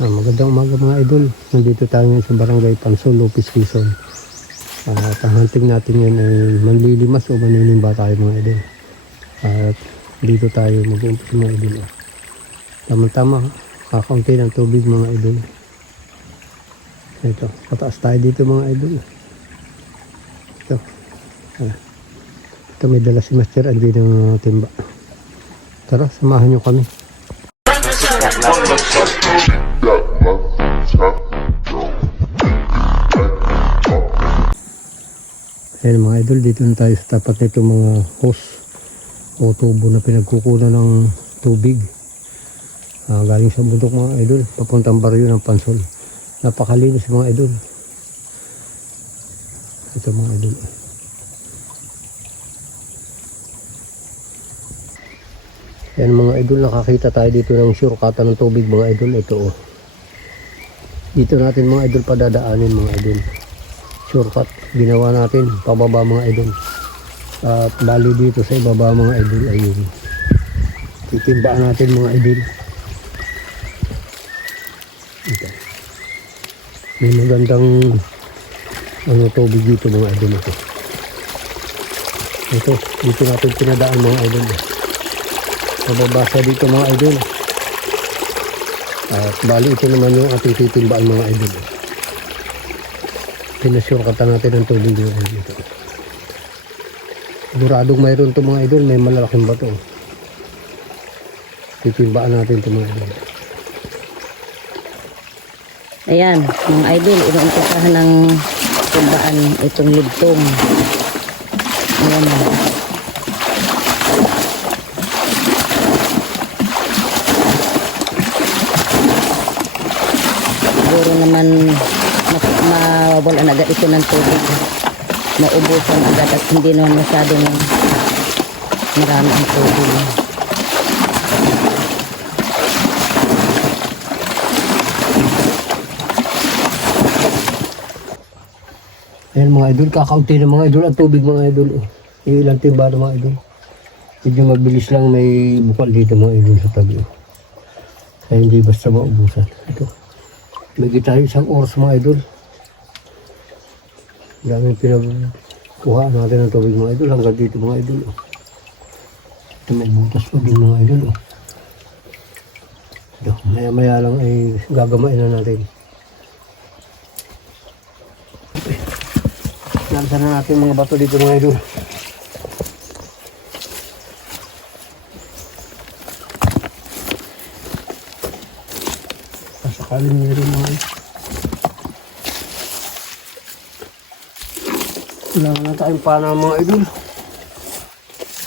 Magandang umaga mga idol. Nandito tayo ngayon sa Barangay Pansol, Lopez, Quezon. At ang hunting natin ngayon ay manlilimas o maninimba tayo mga idol. At dito tayo mag-uumpisa mga idol. Tama-tama, kakaunti ng tubig mga idol. Ito, pataas tayo dito mga idol. Ito. Ito may dala si Master Andy ng timba. Tara, samahan nyo kami. Ayan mga idol, dito na tayo sa tapat nito mga hose o tubo na pinagkukunan ng tubig. Galing sa bundok mga idol, papuntang baryo ng Pansol. Napakalinis mga idol. Ito mga idol. Ayan mga idol, nakakita tayo dito ng shortcut ng tubig mga idol. Ito oh. Dito natin mga idol padadaanin mga idol. Shortcut ginawa natin pababa mga idol. At bali dito sa ibaba mga idol ayun. Titimbaan natin mga idol. Ito. May magandang tubig dito mga idol ito. Ito, dito natin pinadaan mga idol. Pababa sa dito mga idol. At bali ito naman yung ating titimbaan mga idol. Pinasyurkatan natin ang tubig mga idol. Siguradong mayroon ito mga idol, may malalaking bato. Titimbaan natin ito mga idol. Ayan, mga idol, inuumpisahan ng timbaan itong ligtong. Ayan na. Siguro naman mawawalan agad ito ng tubig. Maubusan agad at hindi naman masyadong marami ang tubig. Ayan mga idol, kakaunti na mga idol ang tubig mga idol. Ilang timba na mga idol. Medyo mabilis lang, may bukal dito mga idol sa tabi. Kaya hindi basta maubusan. Ito. Lagi tayo isang oras mga idol. Daming pinagkuha natin ng tubig mga idol hanggang dito mga idol. Ito may butas pa din mga idol. Ito, maya lang ay gagamain na natin. Lansan na natin mga bato dito mga idol. Sasakalin nyo rin mga idol. Wala na tayong pana mga idol.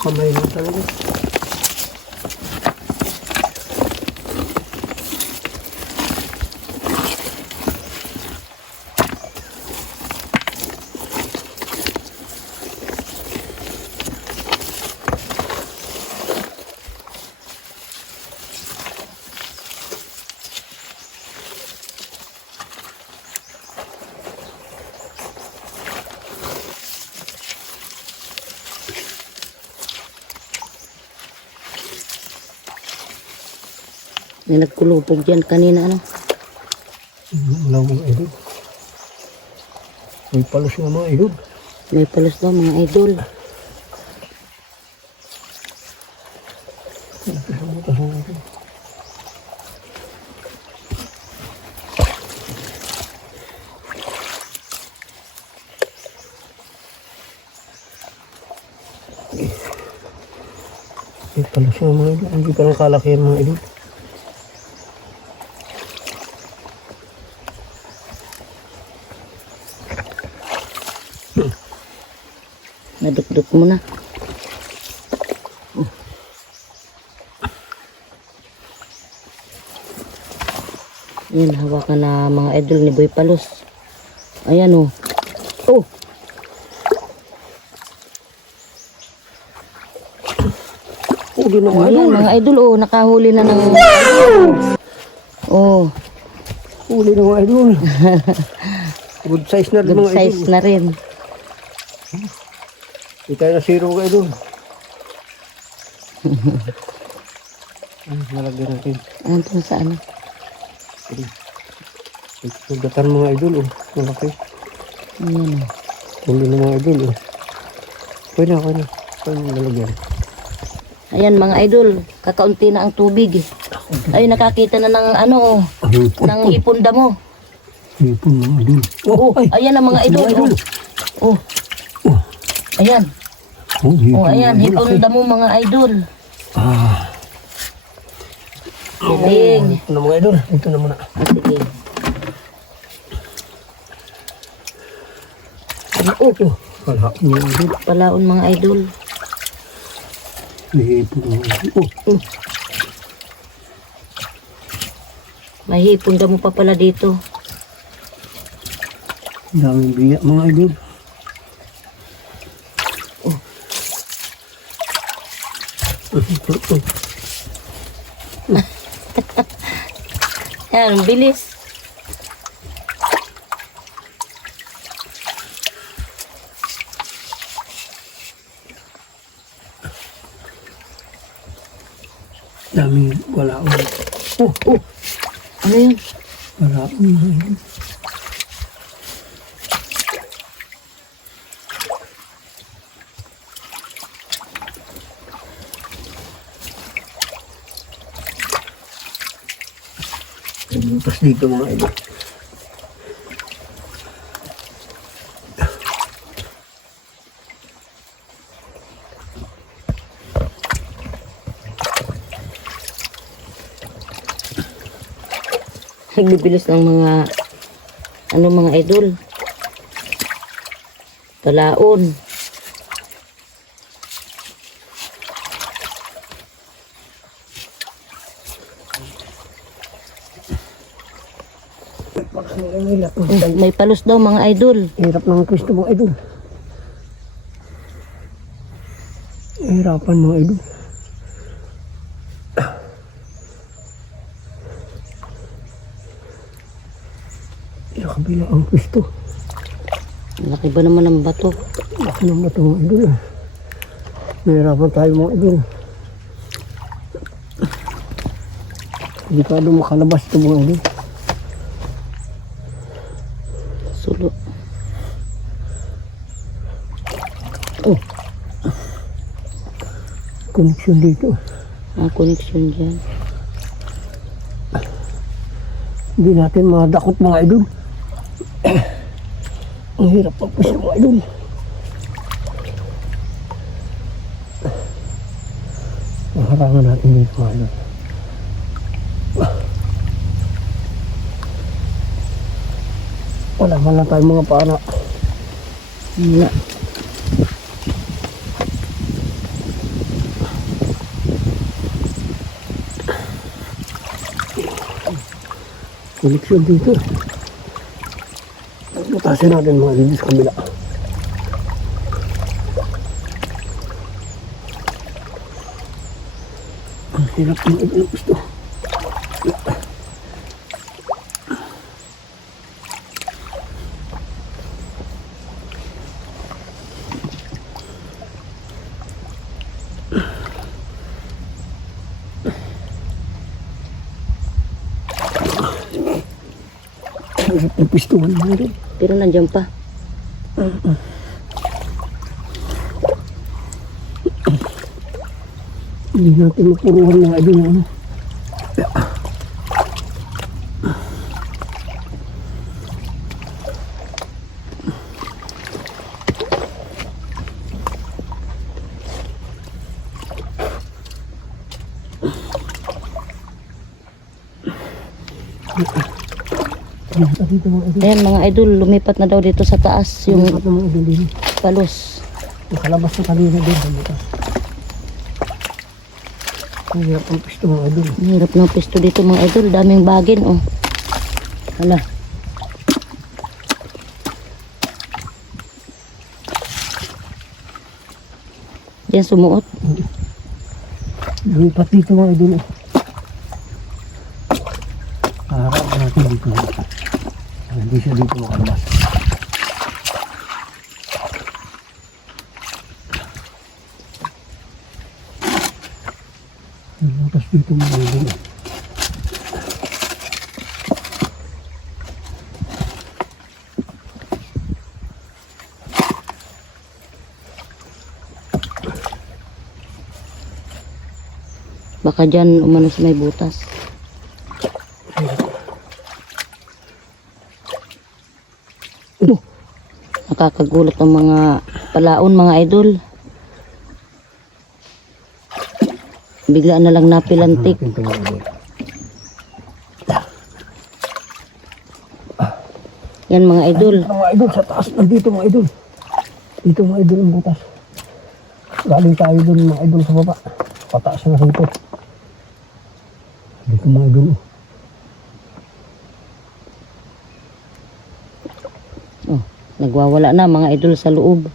Kamay na talaga. May nagkulupog dyan kanina ano. Wala mga idol. May palos nga mga idol. May palos daw mga idol. Butas na natin. May palos nga mga idol. Hindi pa lang kalaki yan mga idol. Nadukduk mo na. Yan, hawakan na mga idol ni Boy Palos. Ayan o. Oh. Huli na mga Ayan, idol. mga idol oh, nakahuli na ng oh. Huli na mga idol. Good size na rin Good mga idol. size na rin. Hindi tayo na zero mga idol. Nalagyan natin. Ayan po sa ano. Sugatan mga idol, oh. Malaki. Ayan. Hindi na mga idol, oh. Pwede na, pwede na. Pwede na lalagyan. Ayan mga idol, kakaunti na ang tubig. Ay, nakakita na ng ano, oh, ng hipon damo. Hipon mga idol. Oh, ayan ang mga idol. Oh. Oh. Ayan. Oh, hipon, Oh, ayan, mga idol. hipon damo mga idol. Ah. Galing. Ito na mga idol. Ito na muna. Sige. Oh. Wala. Mga idol. Palaon mga idol. Hipon mga idol. Oh. May hipon damo pa pala dito. Daming biyak mga idol. Ayan, ang bilis. Daming wala. Oh. Ano yun? Wala. Mga idol. Butas dito mga idol. Nagbibilis ng mga ano mga idol. Palaon. May palos daw mga idol. Hirap ng pwesto mga idol. Hirapan mga idol. Sa kabila ang pwesto. Laki ba naman ang bato? Laki ng bato mga idol. Nahirapan tayo mga idol. Delikado makalabas ito mga idol. Sulo. Oh. Koneksyon dito. Ang koneksyon dyan. Hindi natin madakot mga idol. Ang hirap pa po siya mga idol. Maharangan natin dito mga idol. Wala tayong mga para. Wala. Koneksyon dito. Matasin natin mga idol sa kabila. Ang hirap mga idol ng gusto. Hirap ng pistuhan mga idol. Pero nandiyan pa. Hindi natin mapuruhan mga idol na ano. Dito mga idol. Ayan mga idol, lumipat na daw dito sa taas yung Yung mga idol din. palos. Nakalabas na kanina din. Ang hirap ang pisto mga idol. Ang hirap ng pisto dito mga idol, daming bagin oh. Hala. Diyan sumuot. Lumipat dito mga idol. Harap natin dito. Hindi siya dito makalabas. Lumipas dito mga idol. Baka dyan umano sa may butas. Ano? Nakakagulat ang mga palaon mga idol. Bigla na lang napilantik. Ito mga idol. Yan mga idol. Mga idol sa taas. Nandito mga idol. Dito mga idol ang butas. Galing tayo dun mga idol sa baba. Pataas na sa ito. Dito mga idol. Oh, nagwawala na mga idol sa loob.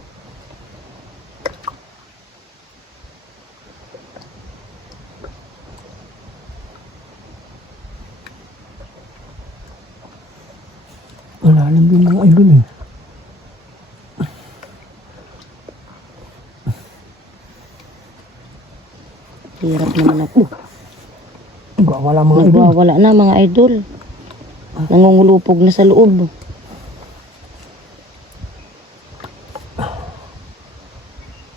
Malalim din mga idol eh. Hirap naman ako. Wala mga idol. Nagwawala na mga idol. Nangungulupog na sa loob.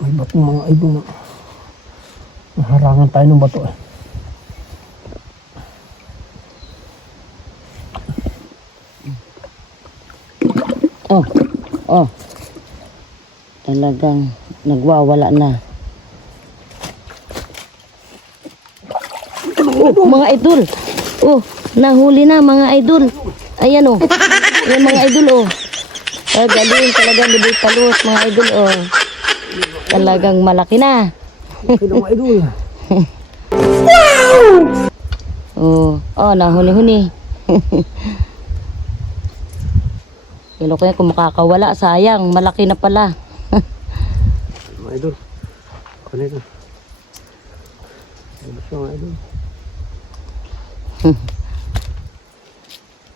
May bato mga idol na. Naharangan tayo ng bato eh. Oh. Talagang nagwawala na. Oh, mga idol. Oh, nahuli na mga idol. Ayan oh. Ayan mga idol oh. Galing talaga libay palos mga idol oh. Talagang malaki na. Okay na mga idol. Oh, nahuni-huni. Kilo kaya kung makakawala, sayang, malaki na pala. Mga idol. Ano ito? Ano siya mga idol?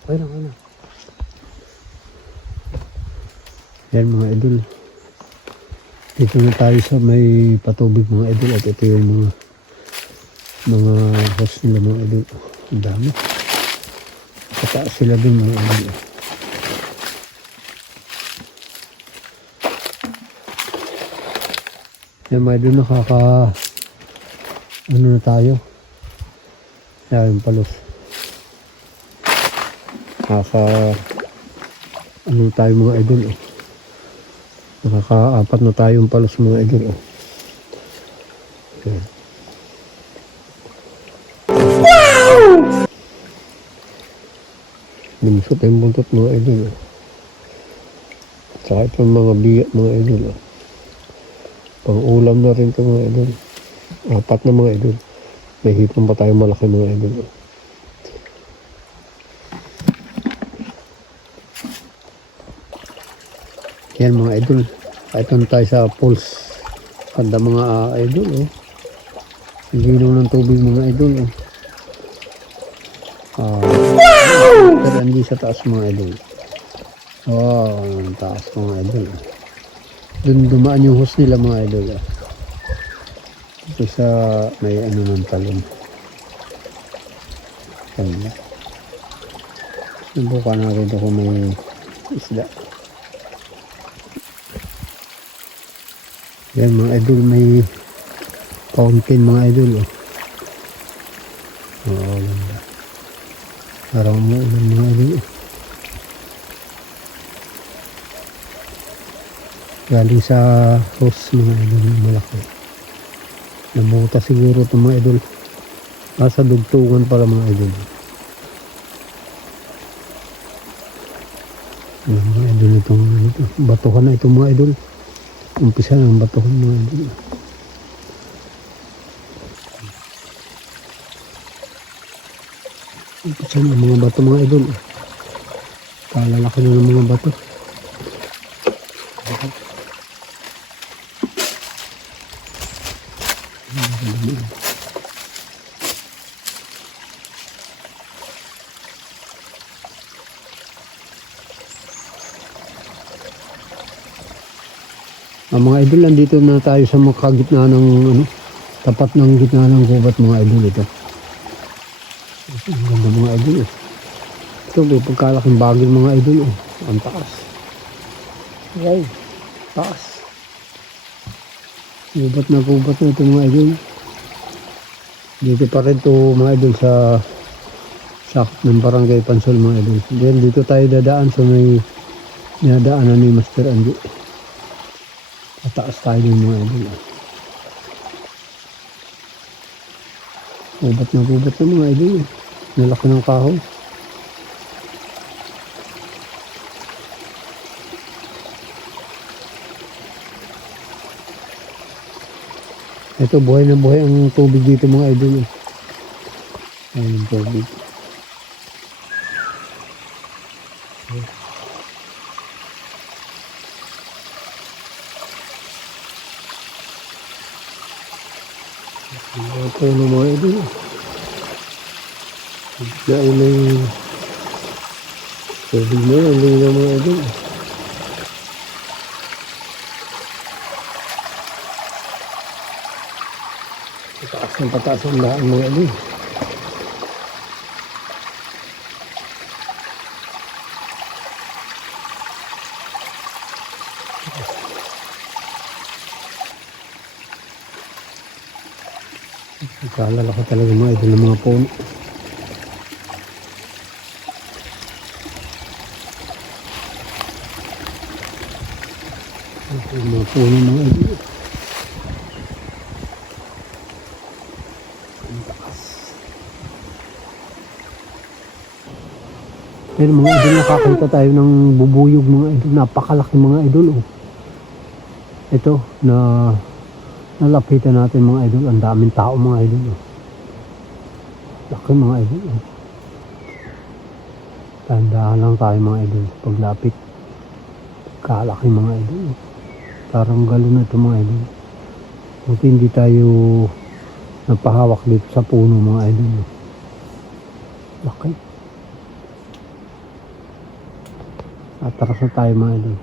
Okay na. Yan mga idol. Dito na tayo sa may patubig mga idol. At ito yung mga host nila mga idol. Ang dami. Pataas sila dun mga idol. Yan mga idol, ano na tayo. Yan palos. Ano na tayo mga idol. Nakaka-apat na tayong palos mga idol. Yan. Limusot yung buntot mga idol. Saka itong mga biya mga idol. Pang-ulam na rin ito mga idol. 4 na mga idol. May hipon pa tayo malaki mga idol. Yan mga idol. Ito na tayo sa pools. Ganda mga idol. Linaw ng tubig mga idol. Pero hindi sa taas mga idol. Ang taas mga idol. Doon dumaan yung hose nila mga idol. Ito sa may ano ng talon. Ganda. Subukan natin ito kung may isda. Yan mga idol, may fountain mga idol. Ganda. Parang umuulan mga idol. Galing sa hose mga idol, malaki. Nabuta siguro itong mga idol. Nasa dugtungan para mga idol. Yan mga idol itong batuhan na itong mga idol. Umpisa ng batuhan mga idol. Umpisa ng mga bato mga idol. Kalalaki na ng mga bato. Mga idol, nandito na tayo sa makagitna ng tapat ng gitna ng gubat mga idol ito. Ang ganda mga idol. Ito may pagkalaking bagay mga idol. Ang taas. Yay. Taas. Gubat na ito mga idol. Dito pa rin to mga idol sa sakop ng Barangay Pansol mga idol. Then dito tayo dadaan sa may dinadaanan ni Master Andy. Tataas tayo din mga idol. Gubat na mga idol. Nalaki ng kahoy. Ito, buhay na buhay ang tubig dito mga idol. Ayun yung tubig. Ito na mga idol. Bigla ay may tubig na lang na mga idol. Pataas ang lahat mga idol. Kalalaki talaga mga idol ng mga puno. Mga puno mga idol. Pero mga idol, nakakita tayo ng bubuyog mga idol. Napakalaki mga idol. Oh. Ito na nalapitan natin mga idol. Ang daming tao mga idol. Oh. Laki mga idol. Oh. Tandaan lang tayo mga idol. Paglapit. Kalaki mga idol. Oh. Parang galon na ito mga idol. Buti hindi tayo napahawak dito sa puno mga idol. Oh. Laki. Atras na tayo mga idol.